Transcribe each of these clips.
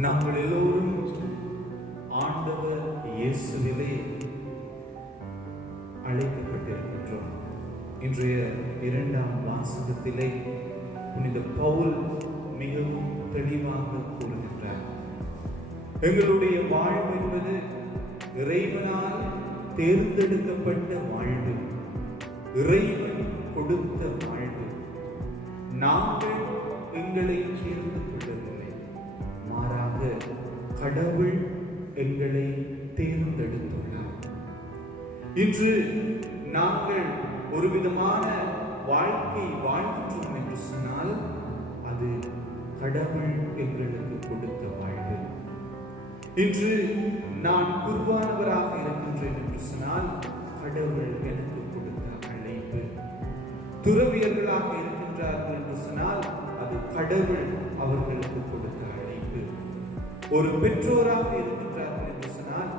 நாங்கள் எல்லோரும் ஆண்டவர் இயேசுவிலே அழைக்கப்பட்டிருக்கின்றோம். இன்றைய இரண்டாம் வாசகத்திலே புனித பவுல் மிகவும் தெளிவாக கூறுகின்றார். எங்களுடைய வாழ்வு என்பது இறைவனால் தேர்ந்தெடுக்கப்பட்ட வாழ்வு, இறைவன் கொடுத்த வாழ்வு. நாங்கள் எங்களை சேர்ந்து கொள்ளவில்லை, மாறாக கடவுள் எங்களை தேர்ந்தெடுத்துள்ளார். இன்று நாங்கள் ஒரு விதமான வாழ்க்கை வாழ்கின்றோம் என்று சொன்னால் அது கடவுள் எங்களுக்கு கொடுத்த வாழ்வு. இன்று நான் குர்பானவராக இருக்கின்றேன் என்று சொன்னால் கடவுள் எனக்கு கொடுத்த அழைப்பு. துறவியர்களாக இருக்கின்றார்கள் என்று சொன்னால் அது கடவுள் அவர்களுக்கு கொடுத்த அழைப்பு. ஒரு பெற்றோராக இருக்கின்றார்கள் என்று சொன்னால்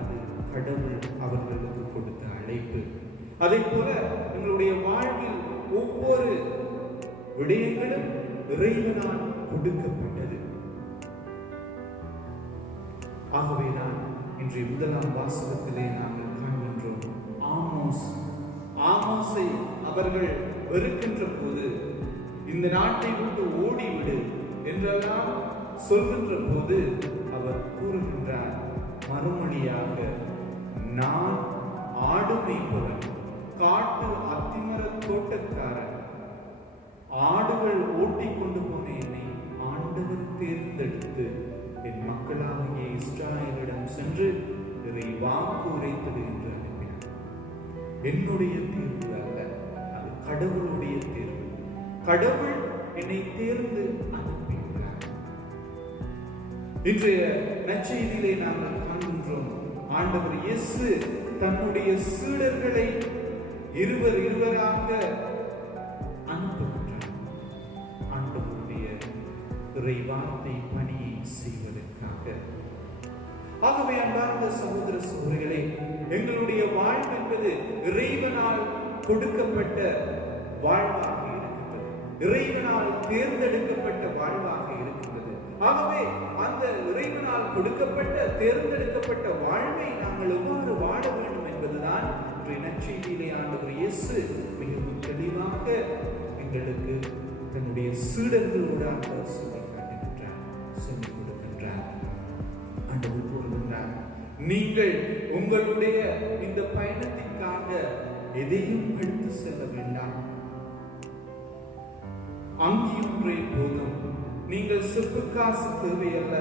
அது கடவுள் அவர்களுக்கு கொடுத்த அழைப்பு. அதே போல எங்களுடைய வாழ்வில் ஒவ்வொரு விடயங்களும் இறைவனால் கொடுக்கப்பட்டது. ஆகவேதான் இன்றைய முதலாம் வாசகத்திலே நாங்கள் காண்கின்றோம், ஆமோஸை அவர்கள் வெறுக்கின்ற போது, இந்த நாட்டை விட்டு ஓடிவிடு என்றெல்லாம் சொல்கின்ற போது அவர் கூறுகின்றார் மறுமொழியாக, நான் ஆடு மேய்ப்பவன், காட்டு அத்திமர தோட்டக்காரன், ஆடுகள் ஓட்டிக்கொண்டு போன என்னை ஆண்டவர் தேர்ந்தெடுத்து என் மக்களாகிய இஸ்ராயலிடம் சென்று இதை வாக்கு உரைத்தது என்று அனுப்பினார். என்னுடைய தேர்வு அல்ல, அது கடவுளுடைய தேர்வு. கடவுள் என்னை தேர்ந்து அனுப்பினார். இன்றைய நற்செய்தியிலே நாங்கள் காண்கின்றோம், ஆண்டவர் இயேசு தன்னுடைய சீடர்களை இருவராக அனுப்புகின்றார். ஆண்டவருடைய இறைவார்த்தை பணியை செய்வதற்காக. ஆகவே அன்பார்ந்த சகோதர சகோதரிகளே, எங்களுடைய வாழ்வு என்பது இறைவனால் கொடுக்கப்பட்ட வாழ்வாக இருக்கின்றது, இறைவனால் தேர்ந்தெடுக்கப்பட்ட வாழ்வாக இருக்கின்றது. ஆகவே அந்த இறைவனால் கொடுக்கப்பட்ட தேர்ந்தெடுக்கப்பட்ட வாழ்வை நாங்கள் எவ்வாறு வாழ வேண்டும் என்பதுதான் இன்றைய நற்செய்தியிலே ஆண்டவர் இயேசு மிகவும் தெளிவாக எங்களுக்கு தன்னுடைய சீடர்களோடாக சொல்லிக் காட்டுகின்றார், சொல்லிக் கொடுக்கின்றார். ஆண்டவர் கூறுகின்றார், நீங்கள் உங்களுடைய இந்த பயணத்திற்காக எதையும் எடுத்து செல்ல வேண்டாம். அங்கி ஒன்றே போதும். நீங்கள் செப்பு காசு தேவையல்ல,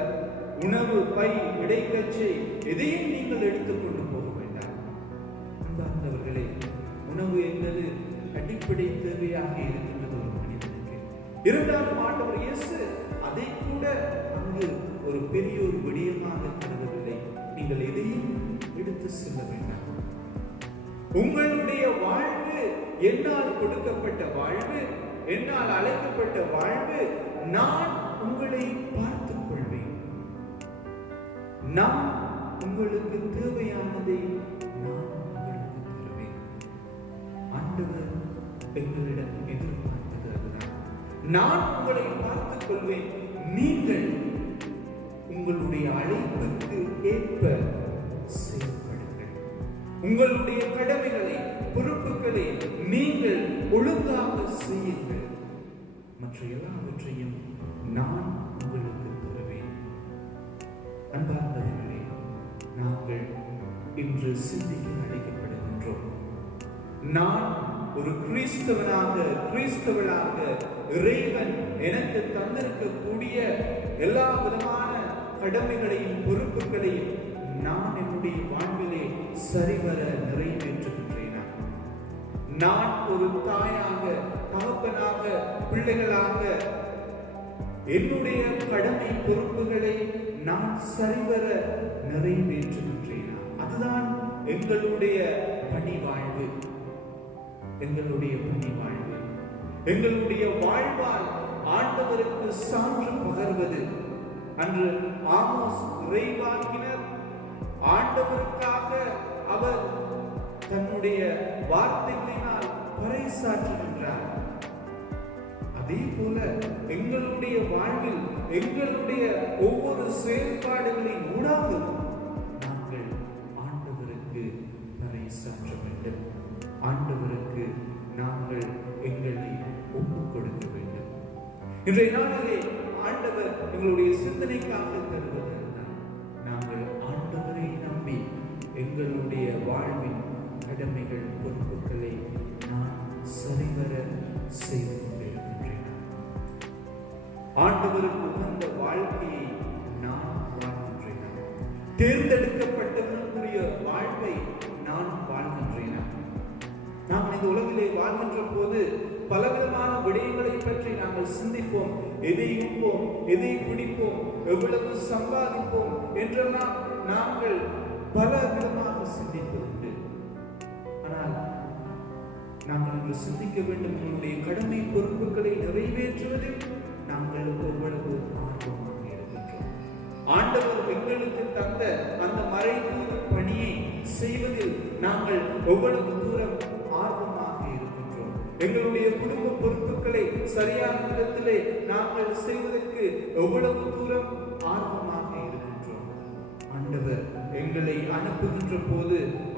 உணவு, பை, இடைக்கச்சை எதையும் நீங்கள் எடுத்துக்கொண்டு போக வேண்டாம். அன்பார்ந்தவர்களே, உணவு என்பது அடிப்படை தேவையாக இருக்கின்றது ஒரு மனிதனுக்கு. இருந்தாலும் ஆண்டவர் இயேசு அதை கூட அங்கு ஒரு பெரிய ஒரு விடயமாக கருதவில்லை. நீங்கள் எதையும் எடுத்து செல்ல வேண்டாம். உங்களுடைய வாழ்வு என்னால் கொடுக்கப்பட்ட வாழ்வு, என்னால் அழைக்கப்பட்ட வாழ்வு. நான் உங்களை பார்த்துக் கொள்வேன். நான் உங்களுக்கு தேவையானதை நான் உங்களுக்கு தருவேன். ஆண்டவர் எங்களிடம் எதிர்பார்த்தது அதுதான். நான் உங்களை பார்த்துக் கொள்வேன். நீங்கள் உங்களுடைய அழைப்புக்கு ஏற்ப செயல்படுங்கள். உங்களுடைய கடமைகளை, பொறுப்புகளை நீங்கள் ஒழுங்காக செய்யுங்கள். மற்ற எல்லாவற்றையும் நான் உங்களுக்கு தருவேன். அன்பார்ந்தவர்களே, நாங்கள் இன்று சிந்திக்க அழைக்கப்படுகின்றோம். நான் ஒரு கிறிஸ்தவனாக இறைவன் எனக்கு தந்திருக்கக்கூடிய எல்லா விதமான கடமைகளையும் பொறுப்புகளையும் நான் என்னுடைய வாழ்விலே சரிவர நிறைவேற்றுகின்றேனா? நான் ஒரு தாயாக, தகப்பனாக, பிள்ளைகளாக என்னுடைய கடமை பொறுப்புகளை நான் சரிவர நிறைவேற்றுகின்றேனா? அதுதான் எங்களுடைய பணி வாழ்வு. எங்களுடைய பணி வாழ்வு, எங்களுடைய வாழ்வால் ஆண்டவருக்கு சான்று பகர்வது. அன்று ஆமோஸ் இறைவாக்கினர் ஆண்டவருக்காக அவர் தன்னுடைய வார்த்தைகளினால் பறைசாற்றுகின்றார். அதே போல எங்களுடைய வாழ்வில் எங்களுடைய ஒவ்வொரு செயல்பாடுகளின் ஊடாகவும் நாங்கள் ஆண்டவருக்கு பறைசாற்ற வேண்டும். ஆண்டவருக்கு நாங்கள் எங்களை ஒப்புக் கொடுக்க வேண்டும். இன்றைய நாளிலே ஆண்டவர் எங்களுடைய சிந்தனைக்காக தருவதெல்லாம் நாங்கள் ஆண்டவரை நம்பி எங்களுடைய வாழ்வின் கடமைகள் பொறுப்புகளை நான் சரிவர செய்து கொண்டிருக்கின்றேன். ஆண்டவருக்கு உகந்த வாழ்க்கையை நான் வாழ்கின்றேன். தேர்ந்தெடுக்கப்பட்டவர்களுடைய வாழ்வை நான் வாழ்கின்றேன். நாம் இந்த உலகிலே வாழ்கின்ற போது பலவிதமான விடயங்களை பற்றி நாங்கள் சிந்திப்போம். எதை உண்போம், எதை குடிப்போம், எவ்வளவு சம்பாதிப்போம் என்றெல்லாம் நாங்கள் பல விதமாக சிந்திப்பதுண்டு. ஆனால் நாங்கள் இன்று சிந்திக்க வேண்டும், நம்முடைய கடமை பொறுப்புகளை நிறைவேற்றுவதில் நாங்கள் எவ்வளவு ஆர்வமாக இருக்கின்றோம். ஆண்டவர் எங்களுக்கு தந்த அந்த மறைநூறு பணியை செய்வதில் நாங்கள் எவ்வளவு தூரம் ஆர்வமாக இருக்கின்றோம். எங்களுடைய குடும்ப பொறுப்புகளை சரியான விதத்திலே நாங்கள் செய்வதற்கு எவ்வளவு தூரம் ஆர்வமாக இருக்கின்றோம். ஆண்டவர் எங்களை அனுப்புகின்ற போது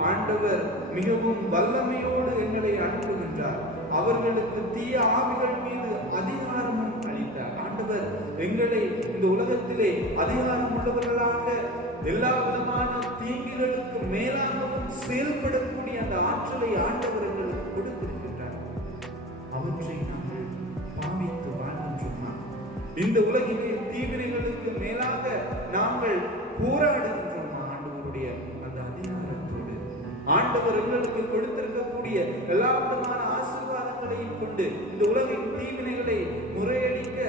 ஆண்டவர் மிகவும் வல்லமையோடு எங்களை அனுப்புகின்றார். அவர்களுக்கு தீய ஆவிகள் மீது அதிகாரமும் அளித்தார். ஆண்டவர் எங்களை இந்த உலகத்திலே அதிகாரம் உள்ளவர்களாக எல்லா விதமான தீங்குகளுக்கு மேலாகவும் செயல்படக்கூடிய அந்த ஆற்றலை ஆண்டவர் எங்களுக்கு கொடுத்திருக்கின்றார். அவற்றை நாங்கள் பாவித்து வாழ்கின்றோமா? இந்த உலகிலே தீவிரைகளுக்கு மேலாக நாங்கள் போராடுகின்றோமா? ஆண்டவருடைய அந்த அதிகாரத்தோடு ஆண்டவர் எங்களுக்கு கொடுத்திருக்கக்கூடிய எல்லா விதமான ஆசீர்வாதங்களையும் கொண்டு இந்த உலகின் தீவினைகளை முறையடிக்க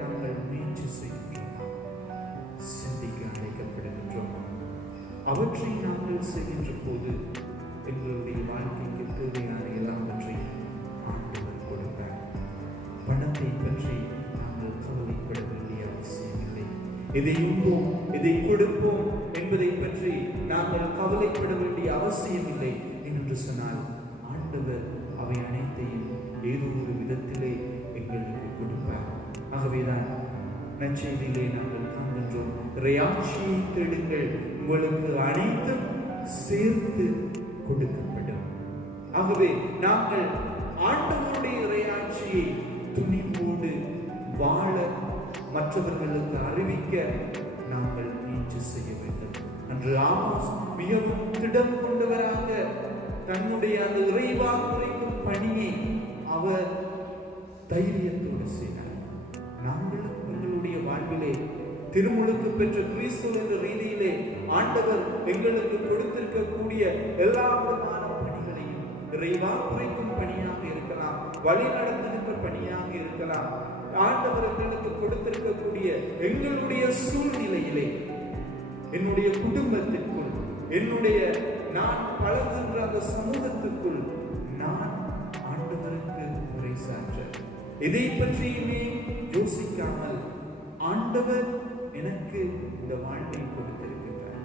நாங்கள் முயற்சி செய்கின்றோமா? சிந்திக்க அழைக்கப்படுகின்றோமா? அவற்றை நாங்கள் செய்கின்ற போது எங்களுடைய வாழ்க்கைக்கு தேவையான எல்லாவற்றையும் ஆண்டவர் கொடுப்பார். பணத்தை பற்றி நாங்கள் கவலைப்பட வேண்டிய அவசியமில்லை. எதை உண்போம், எதை கொடுப்போம் என்பதை பற்றி நாங்கள் கவலைப்பட வேண்டிய அவசியமில்லை என்று சொன்னால் ஆண்டவர் அவை அனைத்தையும் ஏதோ ஒரு விதத்திலே எங்களுக்கு கொடுப்பார். ஆகவேதான் நற்செய்தியிலே நாங்கள் காண்கின்றோம், இறையாட்சியை தேடுங்கள், உங்களுக்கு அனைத்தும் சேர்த்து கொடுக்கப்படும். ஆகவே நாங்கள் ஆண்டவருடைய இறையாட்சியை துணிவோடு வாழ மற்றவர்களுக்கு அறிவிக்க நாங்கள் முயற்சி செய்ய வேண்டும். அன்று ஆமோஸ் மிகவும் திடம் கொண்டவராக தன்னுடைய அந்த இறைவாக்குரைக்கும் பணியை அவர் தைரியத்தோடு செய்தார். நாங்களும் எங்களுடைய வாழ்விலே திருமுழுக்கு பெற்ற கிறிஸ்து என்ற ரீதியிலே ஆண்டவர் எங்களுக்கு கொடுத்திருக்கக்கூடிய எல்லா விதமான பணிகளையும், இறைவாக்குரைக்கும் பணியாக இருக்கலாம், வழி நடத்துகின்ற பணியாக இருக்கலாம், ஆண்டவர் எங்களுக்கு கொடுத்திருக்கக்கூடிய எங்களுடைய சூழ்நிலையிலே, என்னுடைய குடும்பத்திற்குள், என்னுடைய நான் பழகுகின்ற அந்த சமூகத்துக்குள் நான் ஆண்டவருக்கு பறைசாற்ற இதை பற்றியுமே யோசிக்காமல் ஆண்டவர் எனக்கு இந்த வாழ்வை கொடுத்திருக்கின்றார்,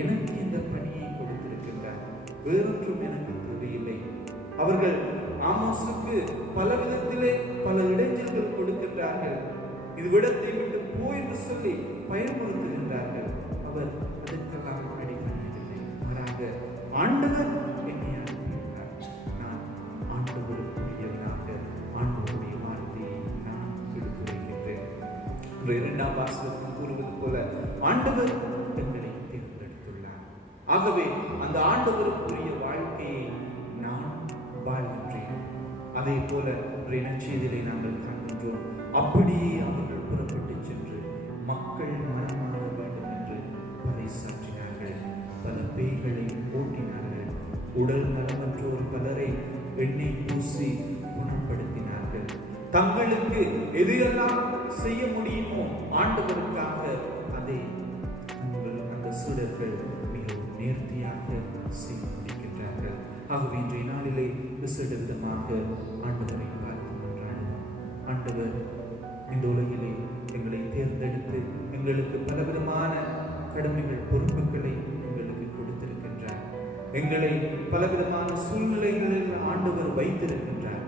எனக்கு இந்த பணியை கொடுத்திருக்கின்றார், வேறொன்றும் எனக்கு தேவையில்லை. அவர்கள் ஆமோஸுக்கு பல விதத்திலே பல இடைஞ்சல்கள் கொடுக்கின்றார்கள். இது விடத்தை விட்டு போ என்று சொல்லி பயமுறுத்துகின்றார்கள். அவர் அதற்கெல்லாம் அடிப்படையில்லை. மாறாக ஆண்டவர் என்னை அனுப்பியிருக்கிறார், நான் ஆண்டவருக்குரியவனாக ஆண்டவருடைய வாழ்க்கையை நான் எடுத்துரைக்கின்றேன். இரண்டாம் வாசகத்தில் கூறுவது போல ஆண்டவர் எங்களை தேர்ந்தெடுத்துள்ளார். ஆகவே அந்த ஆண்டவருக்குரிய வாழ்க்கையை நான் வாழ்கின்றேன். அதே போல நற்செய்தியிலே நாங்கள் காண்கின்றோம், அப்படியே அவர்கள் புறப்பட்டு சென்று மக்கள் மனமாற வேண்டும் என்று பறைசாற்றினார்கள். பல பேய்களை ஓட்டினார்கள். உடல் நலமற்றோர் பலரை எண்ணெய் பூசி குணப்படுத்தினார்கள். தங்களுக்கு எதையெல்லாம் செய்ய முடியுமோ ஆண்டவருக்காக அதை அந்த சீடர்கள் மிகவும் நேர்த்தியாக செய்து முடிக்கின்றார்கள். ஆகவே இன்றைய நாளிலே விசேட விதமாக ஆண்டவரை பார்த்து கொண்டாடுவோம். ஆண்டவர் இந்த உலகிலே எங்களை தேர்ந்தெடுத்து எங்களுக்கு பலவிதமான கடமைகள் பொறுப்புகளை எங்களுக்கு கொடுத்திருக்கின்றார். எங்களை பலவிதமான சூழ்நிலைகளில் ஆண்டவர் வைத்திருக்கின்றார்.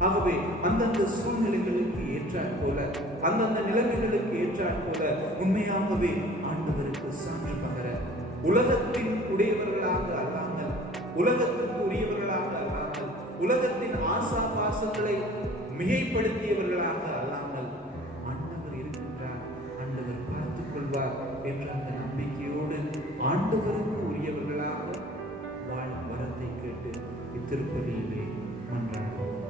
ஆகவே அந்தந்த சூழ்நிலைகளுக்கு ஏற்றாற் போல, அந்தந்த நிலைமைகளுக்கு ஏற்றாற் போல உண்மையாகவே ஆண்டவருக்கு சான்று பகர, உலகத்தின் உடையவர்களாக அல்லாமல், உலகத்திற்கு உரியவர்களாக அல்லாமல், உலகத்தின் ஆசா பாசங்களை மிகைப்படுத்தியவர்களாக அல்லாமல், ஆண்டவர் இருக்கின்றார், ஆண்டவர் பார்த்துக் கொள்வார் என்ற அந்த நம்பிக்கையோடு ஆண்டவருக்கு உரியவர்களாக வாழும் வரத்தை கேட்டு இத்திருப்பதியிலே மன்றாடுவோம்.